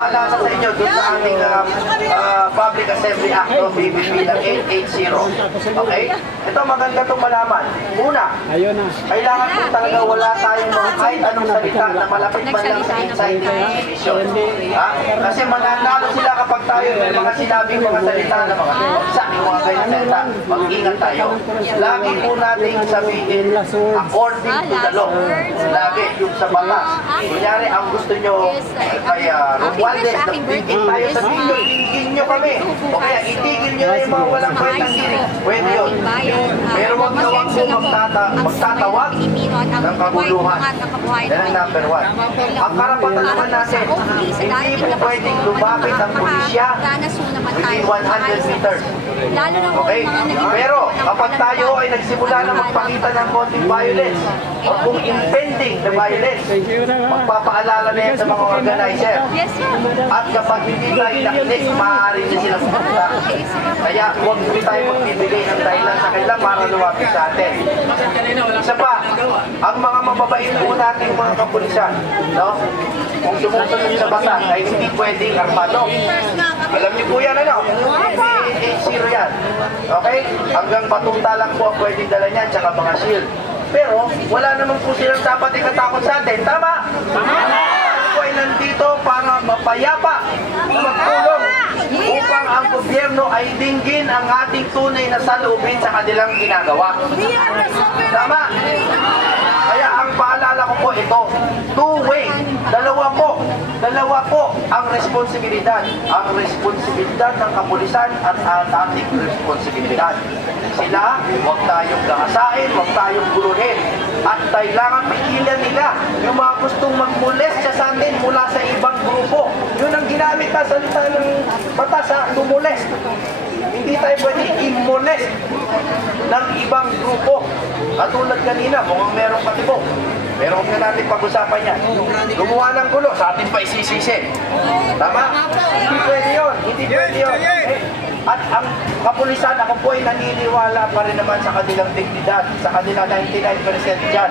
Alala sa inyo doon sa ating Public Assembly Act o BBP ng 880. Okay? Ito maganda itong malaman. Una, kailangan po talaga wala tayong mga kahit anong salita na malapit man lang sa inside division. Kasi mananalo sila kapag tayo may mga sinabing mga salita na mga sa mga ganyan salita. Mag-ingat tayo. Lagi po natin sabihin according to the law. Lagi yung sa batas. Kunyari, ang gusto nyo kaya Romualdez, nagtingin tayo sa video, tingin nyo kami. O kaya itigil nyo na yung mga walang kwentang sinig. Pwede yun. Pero huwag na huwag po magtatawag ng kaguluhan. Yan ang number one. Ang karapatan naman natin, hindi po pwedeng lumapit ang pulisya within 100 meters. Okay? Pero kapag tayo ay nagsimula na magpakita ng konting violence o kung impending na violence, magpapaalala na yan sa mga organizer. At kapag hindi tayo nakinig, maaari na silang pumunta. Kaya huwag tayo magbibigay ng dahilan sa kanila para lumapit sa atin. Isa pa, ang mga mababait po natin mga kapulisan, no? Kung sumusunod sa batas ay hindi pwedeng armado. Alam niyo po yan, ano? 880 yan. Okay? Hanggang batuta lang po ang pwedeng dala niyan, tsaka mga shield. Pero wala naman po silang dapat ikatakot sa atin. Tama? Ako ay nandito para mapayapa, magtulong upang ang gobyerno ay dinggin ang ating tunay na saloobin sa kanilang ginagawa. Tama? Kaya ang paalala ko po ito, two-way, dalawa po ang responsibilidad. Ang responsibilidad ng kapulisan at ang ating responsibilidad. Sila, huwag tayong gahasain, huwag tayong guruhin. At kailangan pigilan nila yung mga gustong mag-molest sa atin mula sa ibang grupo. Yun ang ginamit na salita ng batas, tumolest. Hindi tayo pwede i-molest ng ibang grupo. Katulad kanina, mukhang merong katibok. Pero huwag na natin pag-usapan yan. Gumawa ng gulo, sa atin pa isisisi. Tama? Hindi pwede yun. Hindi pwede yun. At ang kapulisan, ako po ay naniniwala pa rin naman sa kanilang dignidad, sa kanila 99% dyan.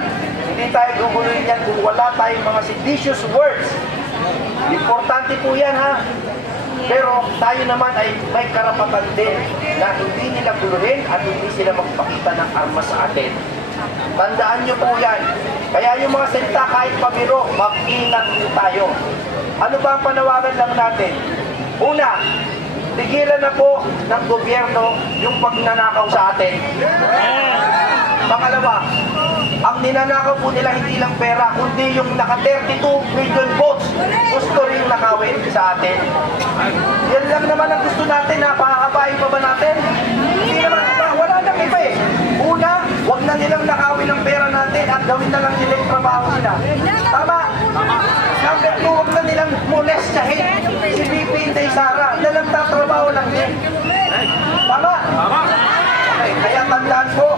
Hindi tayo guguluhin yan kung wala tayong mga seditious words. Importante po yan, ha? Pero tayo naman ay may karapatan din na hindi nila guluhin at hindi sila magpakita ng armas sa atin. Tandaan nyo po yan. Kaya yung mga salita kahit pabiro, mag-ingat tayo. Ano ba ang panawagan lang natin? Una, tigilan na po ng gobyerno yung pagnanakaw sa atin. Pangalawa, ang ninanakaw po nila hindi lang pera, kundi yung naka 32 million votes. Gusto rin nakawin sa atin. Yan lang naman ang gusto natin, napakabain pa ba natin? Hindi naman, wala nang iba eh. Una, huwag na nilang nakawin ang pera natin at gawin na lang nila yung trabaho nila. Tama? Number 2, huwag na nilang molestahin si VP Inday Sara na nagtatrabaho lang din. Tama? Okay, kaya tandaan po,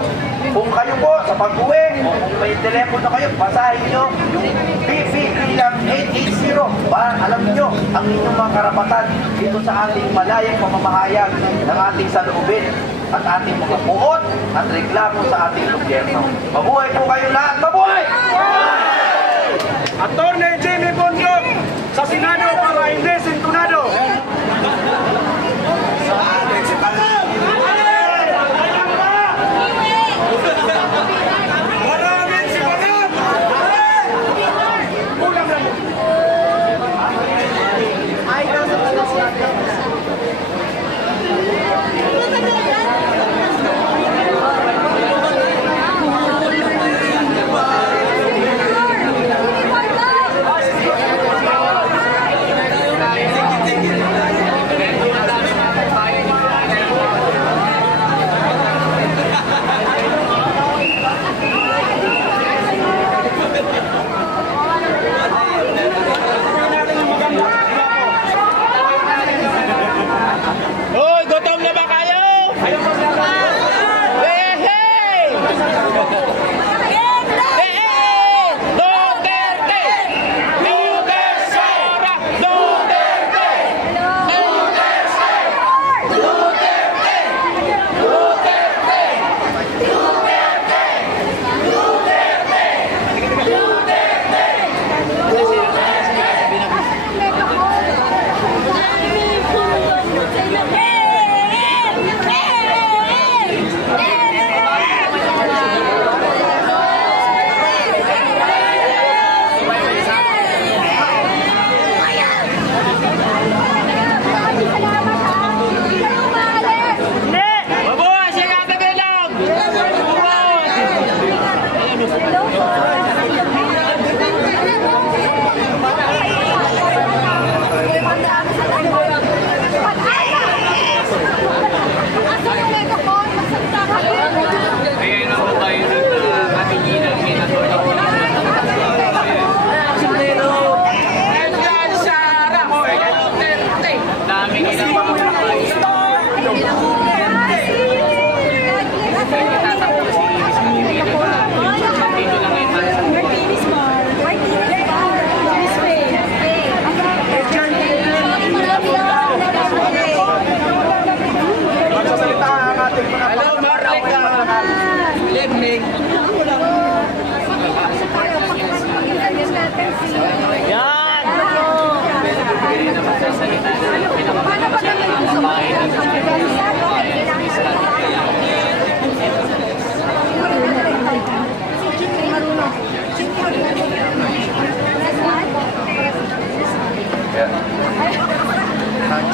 kung kayo po sa pag-uwi, o kung may telepono kayo, basahin nyo yung BBP ng 880 para alam nyo ang inyong mga karapatan dito sa ating malayang pamamahayag ng ating saloobin at ating mga puot at reklamo sa ating gobyerno. Mabuhay po kayo lahat! Mabuhay! Attorney Jimmy Bonjok sa Senado para hindi sintunado.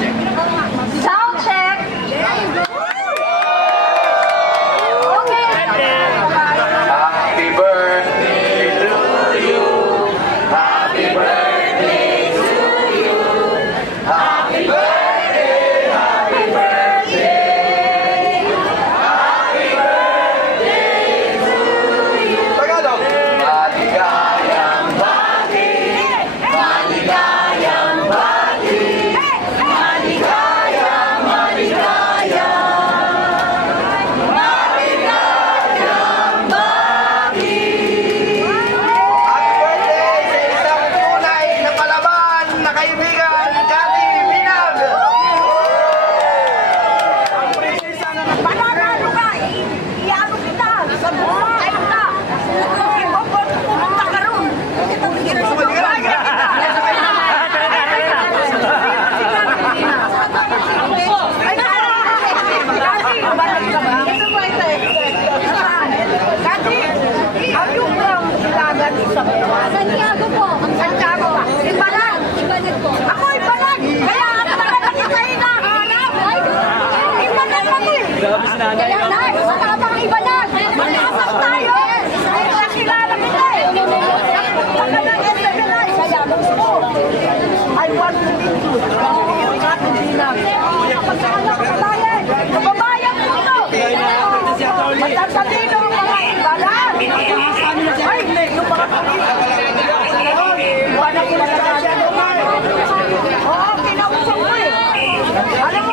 Sound check. Okay. Happy birthday to you. Happy birthday to you. Happy birthday, happy birthday. Happy birthday to you. Tagalog. Maligayang bati. Maligayang bati. Maligayang, maligayang. Maligayang bati. Happy birthday sa isang tunay na palaban na kaibigan, Kate